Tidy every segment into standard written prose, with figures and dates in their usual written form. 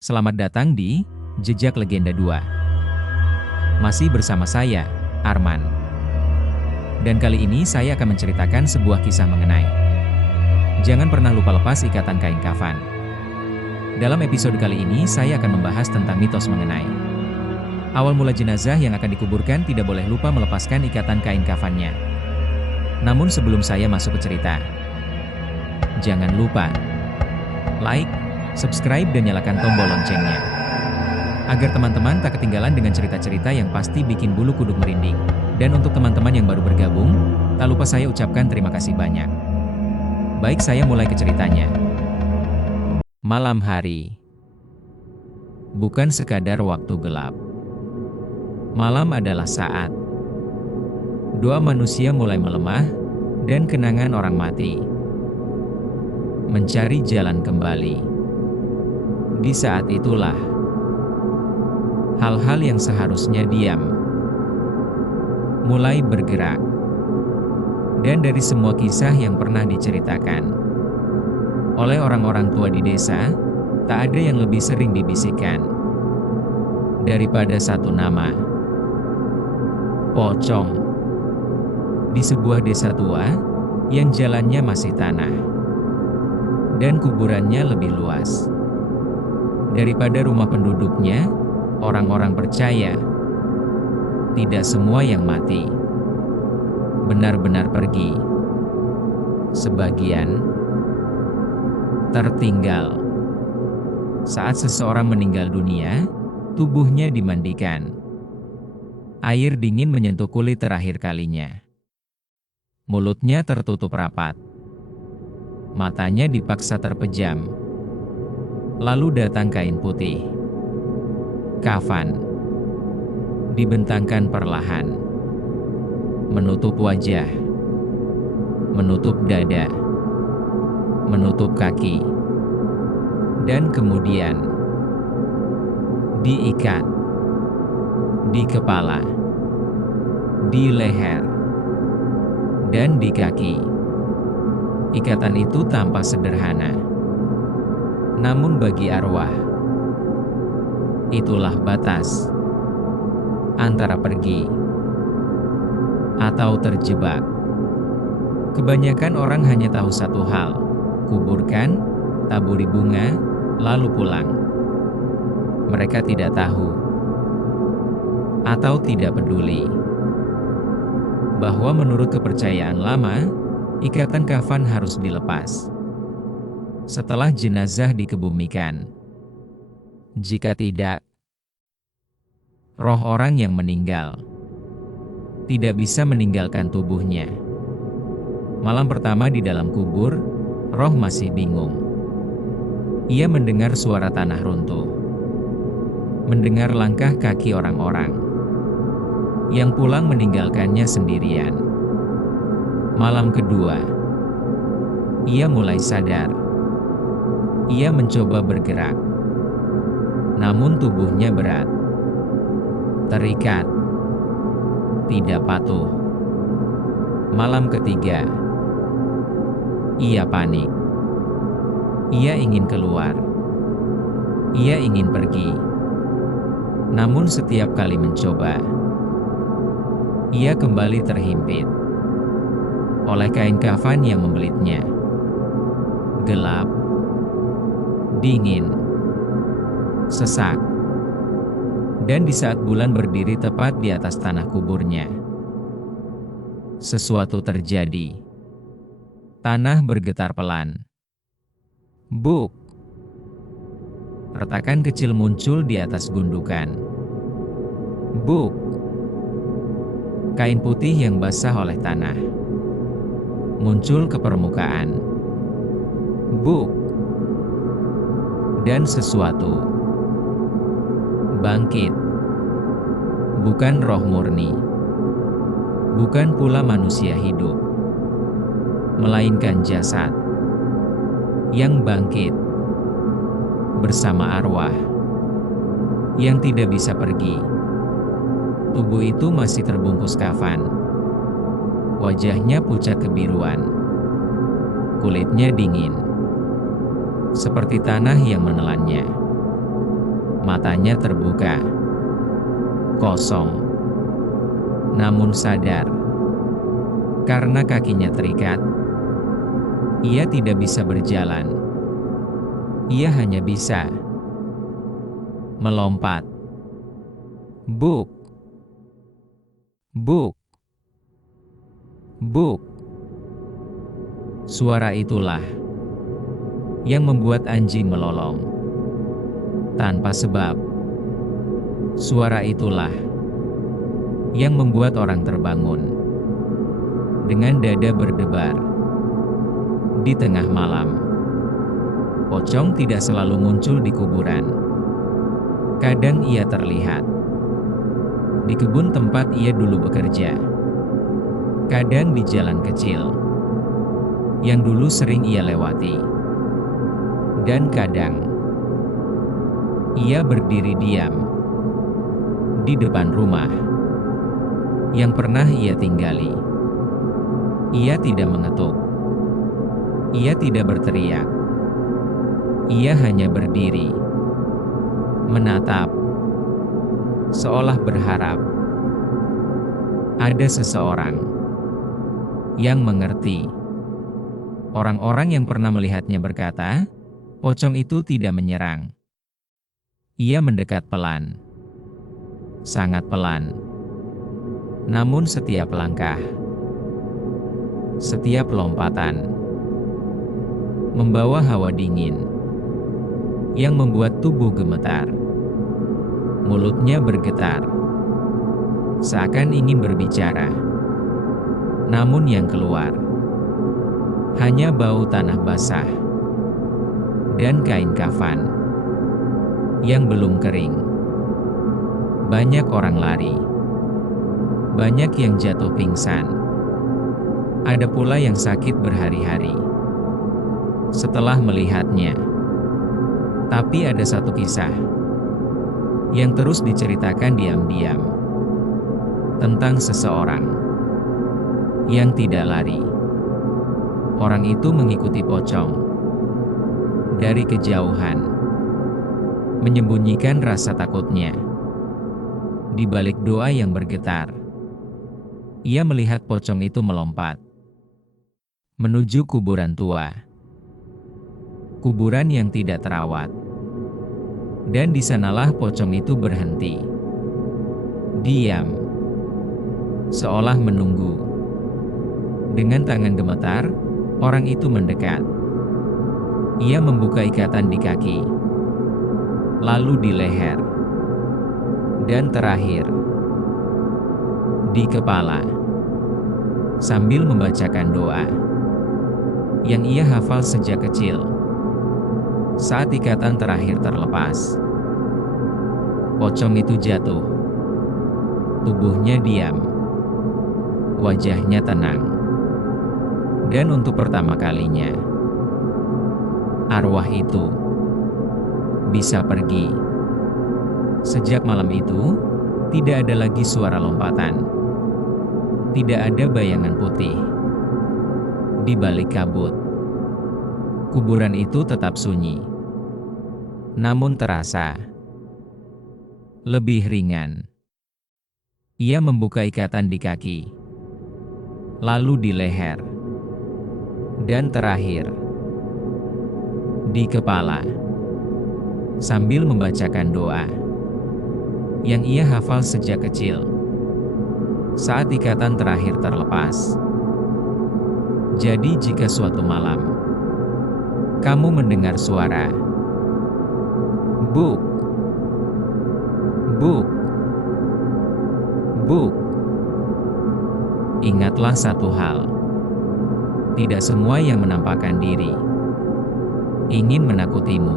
Selamat datang di Jejak Legenda 2. Masih bersama saya, Arman. Dan kali ini saya akan menceritakan sebuah kisah mengenai jangan pernah lupa lepas ikatan kain kafan. Dalam episode kali ini saya akan membahas tentang mitos mengenai awal mula jenazah yang akan dikuburkan tidak boleh lupa melepaskan ikatan kain kafannya. Namun sebelum saya masuk ke cerita, jangan lupa like, subscribe dan nyalakan tombol loncengnya, agar teman-teman tak ketinggalan dengan cerita-cerita yang pasti bikin bulu kuduk merinding. Dan untuk teman-teman yang baru bergabung, tak lupa saya ucapkan terima kasih banyak. Baik, saya mulai ke ceritanya. Malam hari bukan sekadar waktu gelap. Malam adalah saat doa manusia mulai melemah dan kenangan orang mati mencari jalan kembali. Di saat itulah, hal-hal yang seharusnya diam mulai bergerak. Dan dari semua kisah yang pernah diceritakan oleh orang-orang tua di desa, tak ada yang lebih sering dibisikkan daripada satu nama, Pocong. Di sebuah desa tua yang jalannya masih tanah dan kuburannya lebih luas daripada rumah penduduknya, orang-orang percaya tidak semua yang mati benar-benar pergi. Sebagian tertinggal. Saat seseorang meninggal dunia, tubuhnya dimandikan. Air dingin menyentuh kulit terakhir kalinya. Mulutnya tertutup rapat. Matanya dipaksa terpejam. Lalu datang kain putih, kafan, dibentangkan perlahan, menutup wajah, menutup dada, menutup kaki, dan kemudian diikat di kepala, di leher, dan di kaki. Ikatan itu tampak sederhana, namun bagi arwah, itulah batas antara pergi atau terjebak. Kebanyakan orang hanya tahu satu hal: kuburkan, taburi bunga, lalu pulang. Mereka tidak tahu atau tidak peduli bahwa menurut kepercayaan lama, ikatan kafan harus dilepas setelah jenazah dikebumikan. Jika tidak, roh orang yang meninggal tidak bisa meninggalkan tubuhnya. Malam pertama di dalam kubur, roh masih bingung. Ia mendengar suara tanah runtuh, mendengar langkah kaki orang-orang yang pulang meninggalkannya sendirian. Malam kedua, ia mulai sadar. Ia mencoba bergerak, namun tubuhnya berat, terikat, tidak patuh. Malam ketiga, ia panik. Ia ingin keluar. Ia ingin pergi. Namun setiap kali mencoba, ia kembali terhimpit oleh kain kafan yang membelitnya. Gelap, dingin, sesak. Dan di saat bulan berdiri tepat di atas tanah kuburnya, sesuatu terjadi. Tanah bergetar pelan. Buk! Retakan kecil muncul di atas gundukan. Buk! Kain putih yang basah oleh tanah muncul ke permukaan. Buk! Dan sesuatu bangkit. Bukan roh murni, bukan pula manusia hidup, melainkan jasad yang bangkit bersama arwah yang tidak bisa pergi. Tubuh itu masih terbungkus kafan. Wajahnya pucat kebiruan, kulitnya dingin, seperti tanah yang menelannya. Matanya terbuka, kosong, namun sadar. Karena kakinya terikat, ia tidak bisa berjalan. Ia hanya bisa melompat. Buk, buk, buk. Suara itulah yang membuat anjing melolong. Tanpa sebab, suara itulah yang membuat orang terbangun dengan dada berdebar. Di tengah malam, pocong tidak selalu muncul di kuburan. Kadang ia terlihat di kebun tempat ia dulu bekerja. Kadang di jalan kecil yang dulu sering ia lewati. Dan kadang ia berdiri diam di depan rumah yang pernah ia tinggali. Ia tidak mengetuk. Ia tidak berteriak. Ia hanya berdiri, menatap, seolah berharap ada seseorang yang mengerti. Orang-orang yang pernah melihatnya berkata, pocong itu tidak menyerang. Ia mendekat pelan, sangat pelan. Namun setiap langkah, setiap lompatan, membawa hawa dingin yang membuat tubuh gemetar. Mulutnya bergetar, seakan ingin berbicara. Namun yang keluar hanya bau tanah basah dan kain kafan yang belum kering. Banyak orang lari, banyak yang jatuh pingsan. Ada pula yang sakit berhari-hari setelah melihatnya. Tapi ada satu kisah yang terus diceritakan diam-diam tentang seseorang yang tidak lari. Orang itu mengikuti pocong dari kejauhan, menyembunyikan rasa takutnya. Di balik doa yang bergetar, ia melihat pocong itu melompat menuju kuburan tua. Kuburan yang tidak terawat. Dan di sanalah pocong itu berhenti. Diam. Seolah menunggu. Dengan tangan gemetar, orang itu mendekat. Ia membuka ikatan di kaki, lalu di leher, dan terakhir di kepala, sambil membacakan doa yang ia hafal sejak kecil. Saat ikatan terakhir terlepas, pocong itu jatuh. Tubuhnya diam, wajahnya tenang. Dan untuk pertama kalinya, arwah itu bisa pergi. Sejak malam itu, tidak ada lagi suara lompatan. Tidak ada bayangan putih di balik kabut. Kuburan itu tetap sunyi, namun terasa lebih ringan. Ia membuka ikatan di kaki, lalu di leher, dan terakhir di kepala, sambil membacakan doa yang ia hafal sejak kecil. Saat ikatan terakhir terlepas. Jadi jika suatu malam kamu mendengar suara buk, buk, buk, ingatlah satu hal. Tidak semua yang menampakkan diri ingin menakutimu.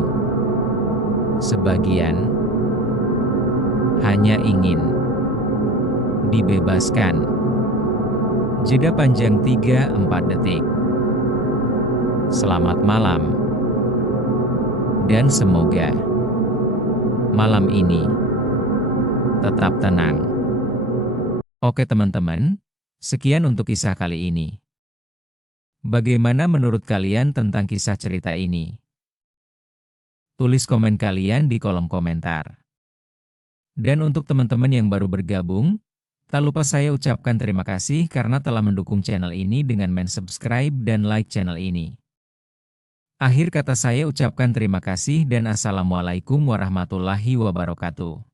Sebagian hanya ingin dibebaskan. Jeda panjang 3-4 detik. Selamat malam. Dan semoga malam ini tetap tenang. Oke teman-teman, sekian untuk kisah kali ini. Bagaimana menurut kalian tentang kisah cerita ini? Tulis komen kalian di kolom komentar. Dan untuk teman-teman yang baru bergabung, tak lupa saya ucapkan terima kasih karena telah mendukung channel ini dengan subscribe dan like channel ini. Akhir kata saya ucapkan terima kasih dan Assalamualaikum warahmatullahi wabarakatuh.